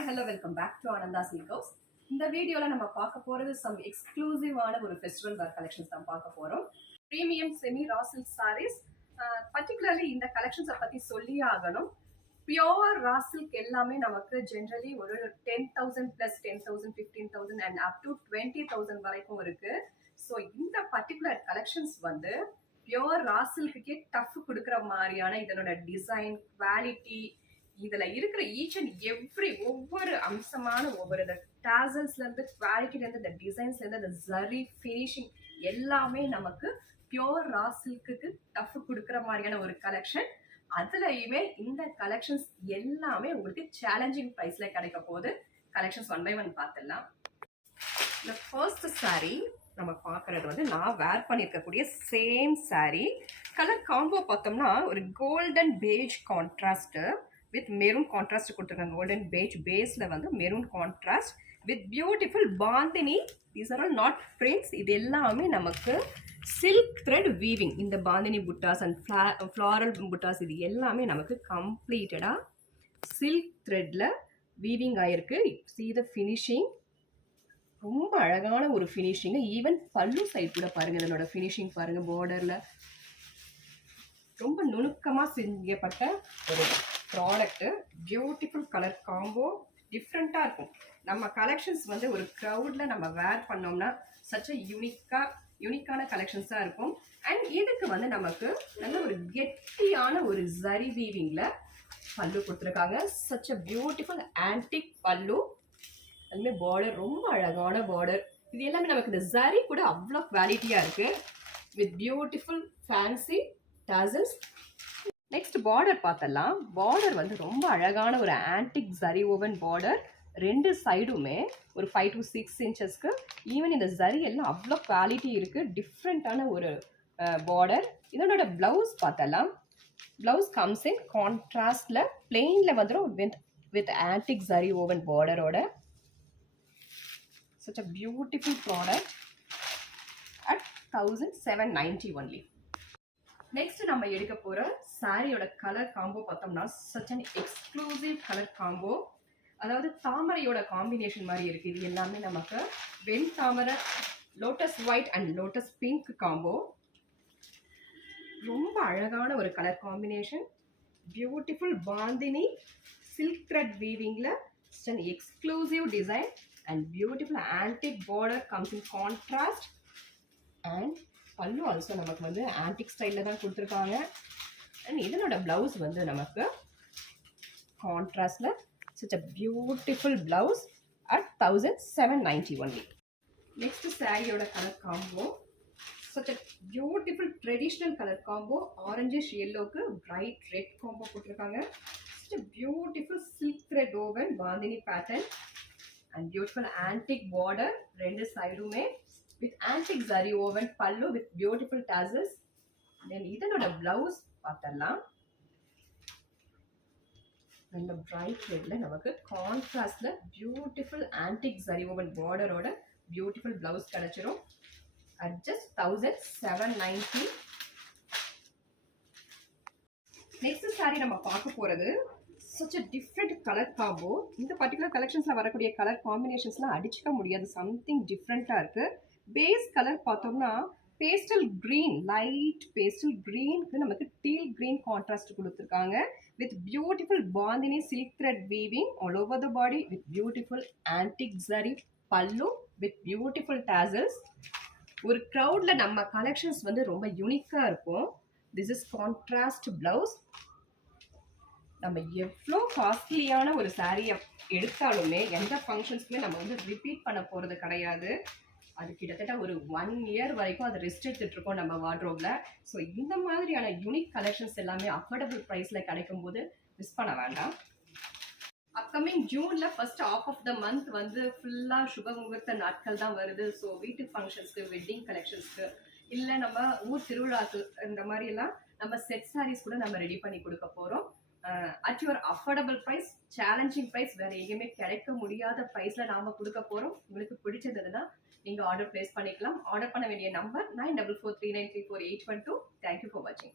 Hi hello welcome back to Anandha silk house. இந்த வீடியோவில் நம்ம பார்க்க போகிறது சம் எக்ஸ்க்ளூசிவான ஒரு ஃபெஸ்டிவல் வேர் கலெக்ஷன்ஸ் தான் பார்க்க போகிறோம். Premium semi raw silk saris. Particularly இந்த கலெக்ஷன்ஸை பற்றி சொல்லியே ஆகணும். பியோர் ரா சில்க் எல்லாமே நமக்கு ஜென்ரலி ஒரு 10,000 ப்ளஸ் 10,000 15,000 அண்ட் அப் டு 20,000 வரைக்கும் இருக்கு. ஸோ இந்த பர்டிகுலர் கலெக்ஷன்ஸ் வந்து பியோர் ரா சில்க்குக்கே டஃப் கொடுக்குற மாதிரியான இதனோட டிசைன், குவாலிட்டி, இதுல இருக்கிற ஈச் அண்ட் எவ்ரி ஒவ்வொரு அம்சமான ஒவ்வொரு டாசல்ஸ்ல இருந்து குவாலிட்டில இருந்து இந்த டிசைன்ஸ்ல இருந்து இந்த ஜரி ஃபினிஷிங் எல்லாமே நமக்கு பியோர் ரா சில்க்குக்கு டஃப் கொடுக்குற மாதிரியான ஒரு கலெக்ஷன். அதுலயுமே இந்த கலெக்ஷன்ஸ் எல்லாமே உங்களுக்கு சேலஞ்சிங் பிரைஸ்ல கிடைக்க போகுது. கலெக்ஷன்ஸ் ஒன் பை ஒன் பார்த்துடலாம். இந்த ஃபர்ஸ்ட் சாரீ நம்ம பார்க்கறது வந்து நான் வேர் பண்ணியிருக்கக்கூடிய சேம் சாரீ. கலர் காம்போ பார்த்தோம்னா ஒரு golden page contrast with maroon contrast கொடுத்துருக்காங்க. கோல்டன் பேஜ் பேஸ்ல வந்து maroon contrast with beautiful bandhani. These are all not prints. இது எல்லாமே நமக்கு சில்க் த்ரெட் வீவிங். இந்த பாந்தினி புட்டாஸ் அண்ட் ஃப்ளாரல் புட்டாஸ் இது எல்லாமே நமக்கு கம்ப்ளீட்டடா சில்க் த்ரெட்ல வீவிங் ஆயிருக்கு. see the finishing, ரொம்ப அழகான ஒரு ஃபினிஷிங். ஈவன் பல்லு சைட் கூட பாருங்க, இதனோட ஃபினிஷிங் பாருங்க. பார்டர்ல ரொம்ப நுணுக்கமா செய்யப்பட்ட ஒரு ப்ராடக்ட். பியூட்டிஃபுல் கலர் காம்போ, டிஃப்ரெண்டா இருக்கும். நம்ம கலெக்ஷன்ஸ் வந்து ஒரு க்ரௌட்ல நம்ம வேர் பண்ணோம்னா சச் யூனிக்கான கலெக்ஷன்ஸா இருக்கும். அண்ட் இதுக்கு வந்து நமக்கு நல்ல ஒரு கெட்டியான ஒரு ஜரி வீவிங்ல பல்லு கொடுத்துருக்காங்க. சச் அ பியூட்டிஃபுல் ஆன்டிக் பல்லு. அதுமே பார்டர் ரொம்ப அழகான பார்டர். இது எல்லாமே நமக்கு இந்த ஜரி கூட அவ்வளோ குவாலிட்டியா இருக்கு with beautiful fancy tassels. Next border பார்த்தலாம். பார்டர் வந்து ரொம்ப அழகான ஒரு ஆன்டிக் ஜரி ஓவன் பார்டர். ரெண்டு சைடுமே ஒரு 5 to 6 இன்ச்சஸ்க்கு. ஈவன் இந்த ஜரி எல்லாம் அவ்வளோ குவாலிட்டி இருக்கு. டிஃப்ரெண்டான ஒரு பார்டர். இதனோட பிளவுஸ் பார்த்தலாம். பிளவுஸ் கம்ஸ் இன் கான்ட்ராஸ்ட்ல பிளெயின்ல வந்துடும் வித் ஆன்டிக் ஜரி ஓவன் பார்டரோட. such a beautiful product at 1,790 only. Next நம்ம எடுக்க போற சாரியோட கலர் காம்போ பார்த்தோம்னா such an exclusive colour combo. அதாவது தாமரையோட காம்பினேஷன் மாதிரி இருக்கு. இது எல்லாமே நமக்கு வெண் தாமரை, lotus white and lotus pink combo. ரொம்ப அழகான ஒரு colour combination. Beautiful bandhani silk thread வீவிங்ல such an exclusive design and beautiful antique border comes in contrast. And பல்லு ஆல்சோ நமக்கு வந்து ஆன்டிக் ஸ்டைலில் தான் கொடுத்துருக்காங்க. அண்ட் இதனோட பிளவுஸ் வந்து நமக்கு கான்ட்ராஸ்டில் such a beautiful blouse at 1,790 only. Next சாரியோட colour combo such a beautiful traditional colour combo. Orangish எல்லோக்கு பிரைட் ரெட் காம்போ கொடுத்துருக்காங்க. such a beautiful silk thread woven bandhani pattern and beautiful antique border. ரெண்டு சைடுமே with antique zari woven pallu with beautiful tassels. then இதனோட blouse பார்த்தலாம். நல்ல bright redல நமக்கு கான்ட்ராஸ்ட்ல beautiful antique zari woven border ஓட beautiful blouse கிடைச்சிரும் at just 1,790. next saree நம்ம பார்க்க போறது such a different color combo. இந்த பர்டிகுலர் கலெக்ஷன்ஸ்ல வரக்கூடிய கலர் காம்பினேஷன்ஸ்லாம் அடிச்சுக்க முடியாது. சம்திங் டிஃப்ரெண்டா இருக்கு. பேஸ் கலர் பார்த்தோம்னா பேஸ்டல் கிரீன், லைட் பேஸ்டல் கிரீனுக்கு நமக்கு டீல் கிரீன் கான்ட்ராஸ்ட் கொடுத்துருக்காங்க with beautiful bandhani silk thread weaving all over the body with beautiful antique zari பல்லு வித் பியூட்டிஃபுல் டாசல்ஸ். ஒரு க்ரௌட்ல நம்ம கலெக்ஷன்ஸ் வந்து ரொம்ப யூனிக்கா இருக்கும். This is contrast blouse. நம்ம எவ்வளோ காஸ்ட்லியான ஒரு சாரியை எடுத்தாலுமே எந்த ஃபங்க்ஷன்ஸ்க்குமே நம்ம வந்து ரிப்பீட் பண்ண போகிறது கிடையாது. அது கிட்டத்தட்ட ஒரு 1 year வரைக்கும் அது ரெஸ்ட் எடுத்துட்டு இருக்கோம் நம்ம வார்ட்ரோப்ல. ஸோ இந்த மாதிரியான யூனிக் கலெக்ஷன்ஸ் எல்லாமே அஃபோர்டபுள் ப்ரைஸில் கிடைக்கும் போது மிஸ் பண்ண வேண்டாம். அப்கமிங் ஜூன்ல first half of the month வந்து ஃபுல்லாக சுப முகூர்த்த நாட்கள் தான் வருது. ஸோ வீட்டு ஃபங்க்ஷன்ஸ்க்கு, வெட்டிங் கலெக்ஷன்ஸ்க்கு, இல்லை நம்ம ஊர் திருவிழாக்கு, இந்த மாதிரி எல்லாம் நம்ம செட் சாரீஸ் கூட நம்ம ரெடி பண்ணி கொடுக்க போகிறோம். At your affordable price, challenging price, வேறு எங்கேயுமே கிடைக்க முடியாத ப்ரைஸில் நாம் கொடுக்க போகிறோம். உங்களுக்கு பிடிச்சதுன்னா நீங்கள் ஆர்டர் ப்ளேஸ் பண்ணிக்கலாம். ஆர்டர் பண்ண வேண்டிய நம்பர் 9443934812. தேங்க்யூ ஃபார் வாட்சிங்.